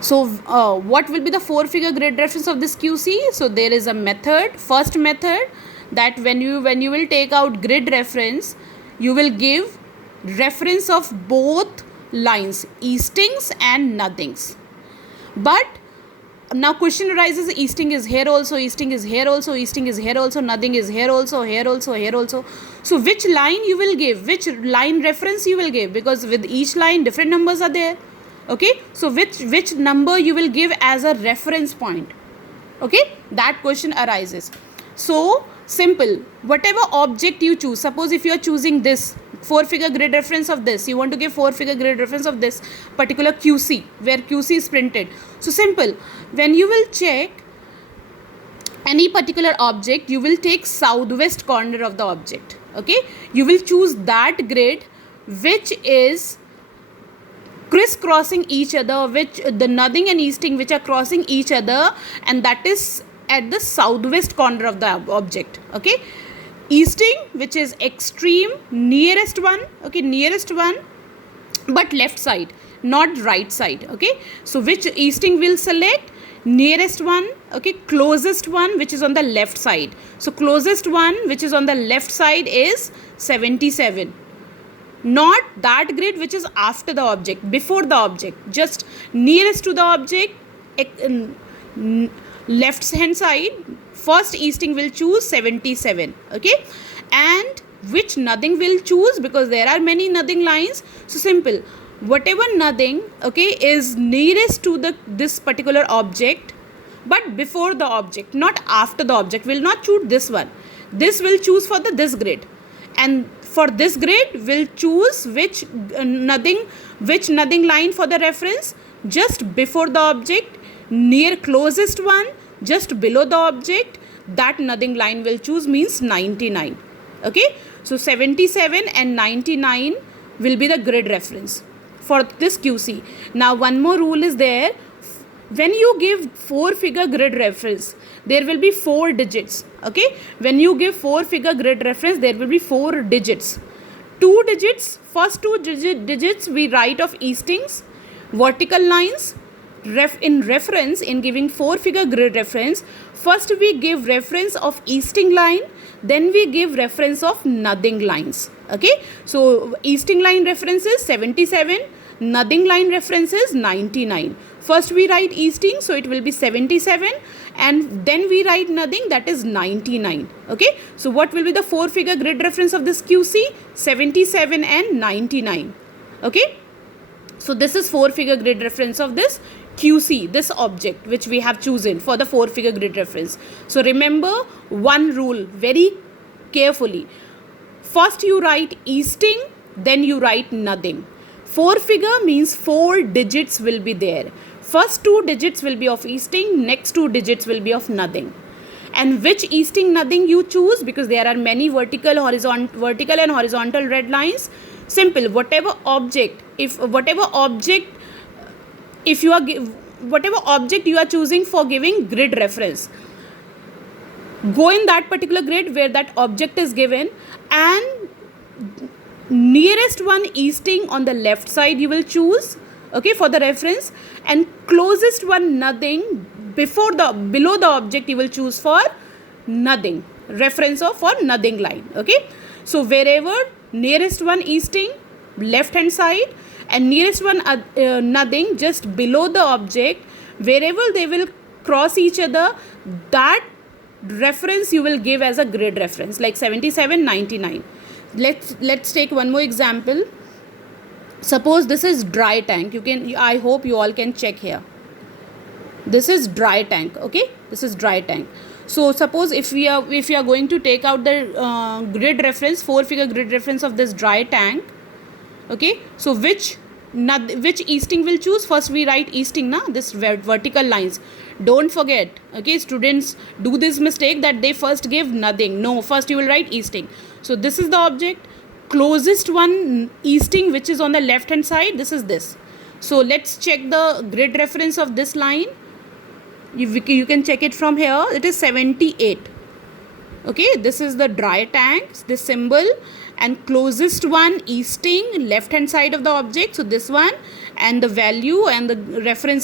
So what will be the 4-figure grid reference of this QC? So there is a method, first method, that when you will take out grid reference, you will give reference of both lines, eastings and nothings. But now question arises, easting is here also, easting is here also, easting is here also, nothing is here also, here also, here also. So which line you will give, which line reference you will give, because with each line different numbers are there. Okay, so which number you will give as a reference point. Okay, that question arises. So simple, whatever object you choose, suppose if you are choosing this 4-figure grid reference of this, you want to give 4-figure grid reference of this particular QC, where QC is printed. So simple, when you will check any particular object, you will take southwest corner of the object. Okay, you will choose that grid which is crisscrossing each other, which the nothing and easting which are crossing each other, and that is at the southwest corner of the object. Okay, easting which is extreme nearest one, okay, nearest one, but left side, not right side. Okay, so which easting will select? Nearest one, okay, closest one which is on the left side. So closest one which is on the left side is 77. Not that grid which is after the object, before the object, just nearest to the object, left hand side, first easting will choose 77. Okay, and which nothing will choose, because there are many nothing lines. So simple, whatever nothing, okay, is nearest to this particular object but before the object, not after the object, will not choose this one. This will choose for this grid, and for this grid will choose which nothing line for the reference, just before the object, near closest one, just below the object, that nothing line will choose, means 99. Okay, so 77 and 99 will be the grid reference for this QC. Now one more rule is there. When you give 4-figure grid reference, there will be 4 digits. Okay, when you give 4-figure grid reference, there will be 4 digits. 2 digits, first 2 digits we write of eastings, vertical lines. In reference, in giving 4-figure grid reference, first we give reference of easting line, then we give reference of nothing lines. Okay, so easting line reference is 77, nothing line reference is 99. First we write easting, so it will be 77, and then we write nothing, that is 99. Okay, so what will be the 4-figure grid reference of this QC? 77 and 99. Okay, so this is 4-figure grid reference of this QC, this object which we have chosen for the 4-figure grid reference. So remember one rule very carefully. First you write easting, then you write nothing. 4-figure means 4 digits will be there. First 2 digits will be of easting, next 2 digits will be of nothing. And which easting nothing you choose, because there are many vertical and horizontal red lines. Simple, whatever object you are choosing for giving grid reference, go in that particular grid where that object is given, and nearest one easting on the left side you will choose, okay, for the reference, and closest one nothing below the object you will choose for nothing, reference of for nothing line. Okay, so wherever nearest one easting, left hand side, and nearest one nothing, just below the object, wherever they will cross each other, that reference you will give as a grid reference, like 77, 99. Let's take one more example. Suppose this is dry tank. I hope you all can check here. This is dry tank. Okay, this is dry tank. So suppose if we are going to take out the grid reference, 4-figure grid reference of this dry tank. Okay, so which easting will choose? First we write easting, this vertical lines. Don't forget, okay, students do this mistake that they first give nothing. No, first you will write easting. So this is the object, closest one easting which is on the left hand side, this is this. So let's check the grid reference of this line. You can check it from here. It is 78. Okay, this is the dry tank, this symbol, and closest one easting, left hand side of the object, so this one, and the value and the reference